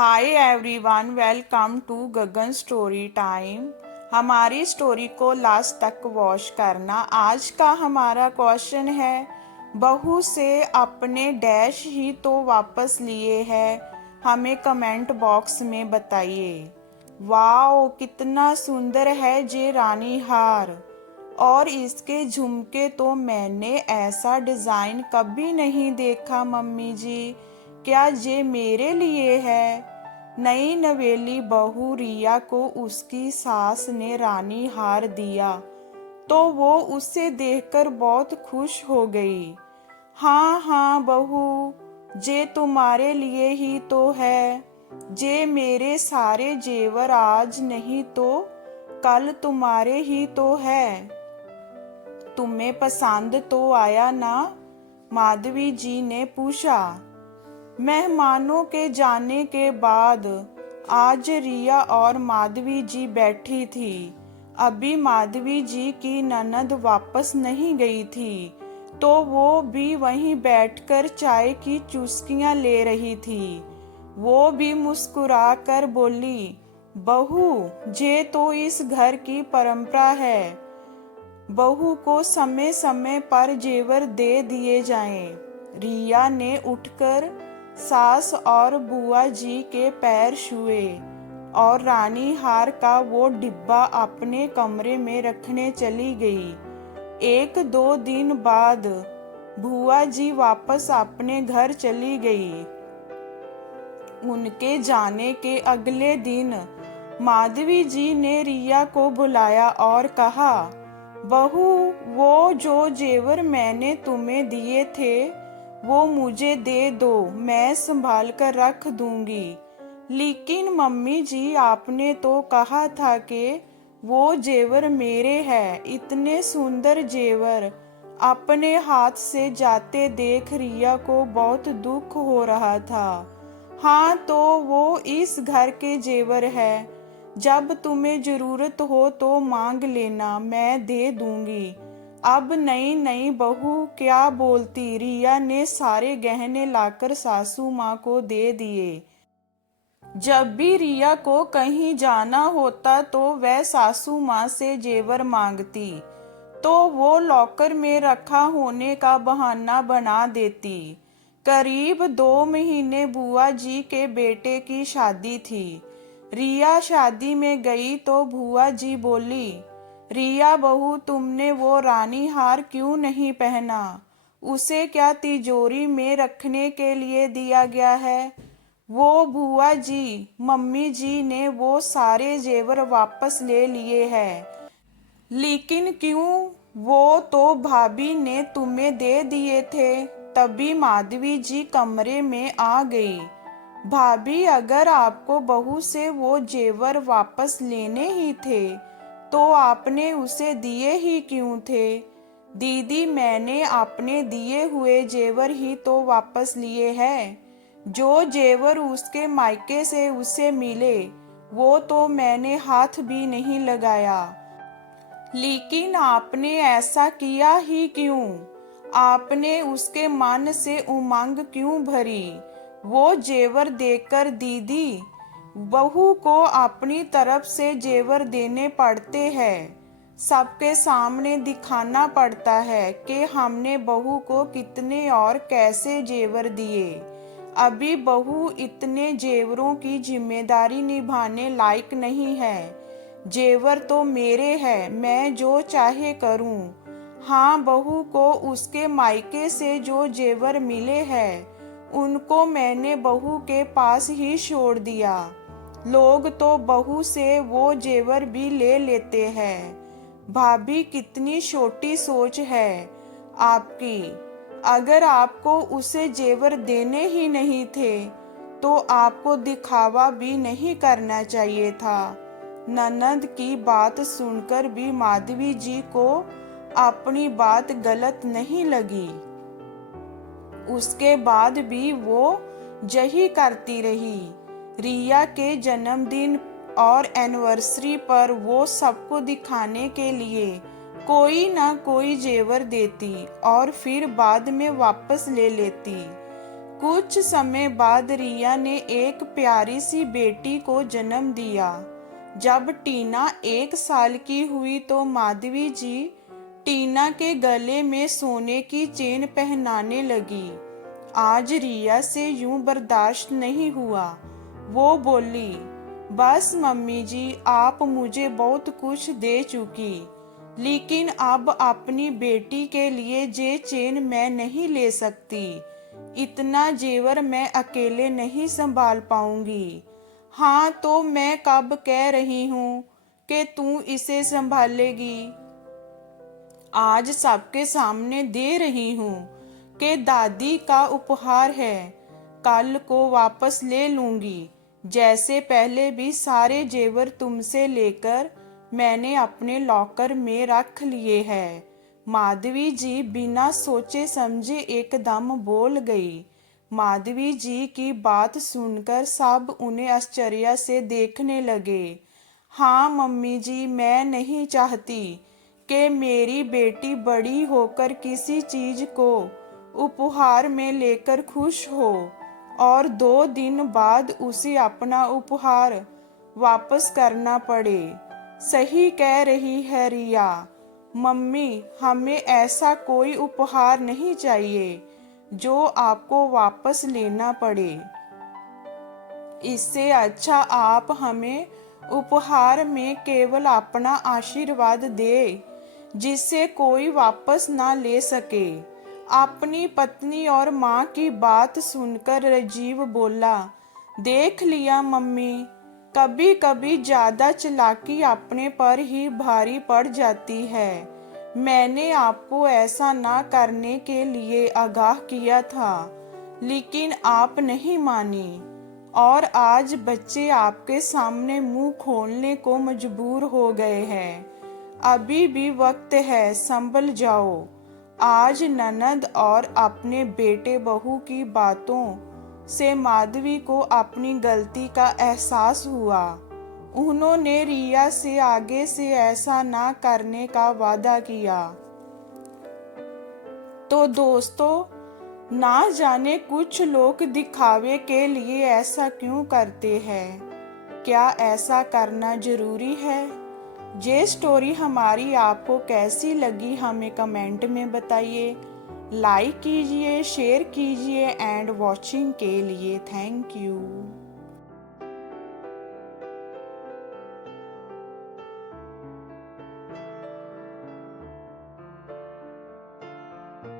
Hi everyone, welcome to Gagan story time. हमारी story को last तक वॉच करना। आज का हमारा क्वेश्चन है, बहू से अपने डैश ही तो वापस लिए है, हमें कमेंट बॉक्स में बताइए। वाओ, कितना सुंदर है ये रानी हार, और इसके झुमके तो मैंने ऐसा डिज़ाइन कभी नहीं देखा मम्मी जी। क्या ये मेरे लिए है? नई नवेली बहू रिया को उसकी सास ने रानी हार दिया तो वो उसे देखकर बहुत खुश हो गई। हाँ हाँ बहू, ये तुम्हारे लिए ही तो है। ये मेरे सारे जेवर आज नहीं तो कल तुम्हारे ही तो है। तुम्हें पसंद तो आया ना? माधवी जी ने पूछा। मेहमानों के जाने के बाद आज रिया और माधवी जी बैठी थी। अभी माधवी जी की ननद वापस नहीं गई थी, तो वो भी वहीं बैठकर चाय की चुस्कियां ले रही थी। वो भी मुस्कुरा कर बोली, बहू, ये तो इस घर की परंपरा है। बहू को समय समय पर जेवर दे दिए जाएं। रिया ने उठकर सास और बुआ जी के पैर छुए और रानी हार का वो डिब्बा अपने कमरे में रखने चली गई। एक दो दिन बाद बुआ जी वापस अपने घर चली गई। उनके जाने के अगले दिन माधवी जी ने रिया को बुलाया और कहा, बहू, वो जो जेवर मैंने तुम्हें दिए थे वो मुझे दे दो, मैं संभाल कर रख दूंगी। लेकिन मम्मी जी, आपने तो कहा था कि वो जेवर मेरे हैं। इतने सुंदर जेवर अपने हाथ से जाते देख रिया को बहुत दुख हो रहा था। हाँ, तो वो इस घर के जेवर है। जब तुम्हें जरूरत हो तो मांग लेना, मैं दे दूंगी। अब नई नई बहू क्या बोलती। रिया ने सारे गहने लाकर सासू माँ को दे दिए। जब भी रिया को कहीं जाना होता तो वह सासू माँ से जेवर मांगती, तो वो लॉकर में रखा होने का बहाना बना देती। करीब 2 महीने बुआ जी के बेटे की शादी थी। रिया शादी में गई तो बुआ जी बोली, रिया बहू, तुमने वो रानी हार क्यों नहीं पहना? उसे क्या तिजोरी में रखने के लिए दिया गया है? वो बुआ जी, मम्मी जी ने वो सारे जेवर वापस ले लिए हैं। लेकिन क्यों? वो तो भाभी ने तुम्हें दे दिए थे। तभी माधवी जी कमरे में आ गई। भाभी, अगर आपको बहू से वो जेवर वापस लेने ही थे तो आपने उसे दिए ही क्यों थे? दीदी, मैंने अपने दिए हुए जेवर ही तो वापस लिए हैं। जो जेवर उसके मायके से उसे मिले वो तो मैंने हाथ भी नहीं लगाया। लेकिन आपने ऐसा किया ही क्यों? आपने उसके मन से उमंग क्यों भरी? वो जेवर देकर दीदी, बहू को अपनी तरफ से जेवर देने पड़ते हैं। सबके सामने दिखाना पड़ता है कि हमने बहू को कितने और कैसे जेवर दिए। अभी बहू इतने जेवरों की जिम्मेदारी निभाने लायक नहीं है। जेवर तो मेरे हैं, मैं जो चाहे करूं। हाँ, बहू को उसके मायके से जो जेवर मिले हैं उनको मैंने बहू के पास ही छोड़ दिया। लोग तो बहू से वो जेवर भी ले लेते हैं। भाभी, कितनी छोटी सोच है आपकी। अगर आपको उसे जेवर देने ही नहीं थे तो आपको दिखावा भी नहीं करना चाहिए था। ननद की बात सुनकर भी माधवी जी को अपनी बात गलत नहीं लगी। उसके बाद भी वो यही करती रही। रिया के जन्मदिन और एनिवर्सरी पर वो सबको दिखाने के लिए कोई ना कोई जेवर देती और फिर बाद में वापस ले लेती। कुछ समय बाद रिया ने एक प्यारी सी बेटी को जन्म दिया। जब टीना 1 साल की हुई तो माधवी जी टीना के गले में सोने की चेन पहनाने लगी। आज रिया से यूं बर्दाश्त नहीं हुआ। वो बोली, बस मम्मी जी, आप मुझे बहुत कुछ दे चुकी, लेकिन अब अपनी बेटी के लिए ये चेन मैं नहीं ले सकती। इतना जेवर मैं अकेले नहीं संभाल पाऊंगी। हाँ, तो मैं कब कह रही हूँ कि तू इसे संभालेगी। आज सबके सामने दे रही हूँ कि दादी का उपहार है, कल को वापस ले लूंगी। जैसे पहले भी सारे जेवर तुमसे लेकर मैंने अपने लॉकर में रख लिए हैं। माधवी जी बिना सोचे समझे एकदम बोल गई। माधवी जी की बात सुनकर सब उन्हें आश्चर्य से देखने लगे। हाँ मम्मी जी, मैं नहीं चाहती कि मेरी बेटी बड़ी होकर किसी चीज को उपहार में लेकर खुश हो और 2 दिन बाद उसे अपना उपहार वापस करना पड़े। सही कह रही है रिया। मम्मी, हमें ऐसा कोई उपहार नहीं चाहिए जो आपको वापस लेना पड़े। इससे अच्छा आप हमें उपहार में केवल अपना आशीर्वाद दे, जिससे कोई वापस ना ले सके। अपनी पत्नी और माँ की बात सुनकर राजीव बोला, देख लिया मम्मी, कभी कभी ज्यादा चालाकी अपने पर ही भारी पड़ जाती है। मैंने आपको ऐसा ना करने के लिए आगाह किया था, लेकिन आप नहीं मानी और आज बच्चे आपके सामने मुंह खोलने को मजबूर हो गए हैं। अभी भी वक्त है, संभल जाओ। आज ननद और अपने बेटे बहू की बातों से माधवी को अपनी गलती का एहसास हुआ। उन्होंने रिया से आगे से ऐसा ना करने का वादा किया। तो दोस्तों, ना जाने कुछ लोग दिखावे के लिए ऐसा क्यों करते हैं। क्या ऐसा करना जरूरी है? ये स्टोरी हमारी आपको कैसी लगी हमें कमेंट में बताइए। लाइक कीजिए, शेयर कीजिए एंड वॉचिंग के लिए थैंक यू।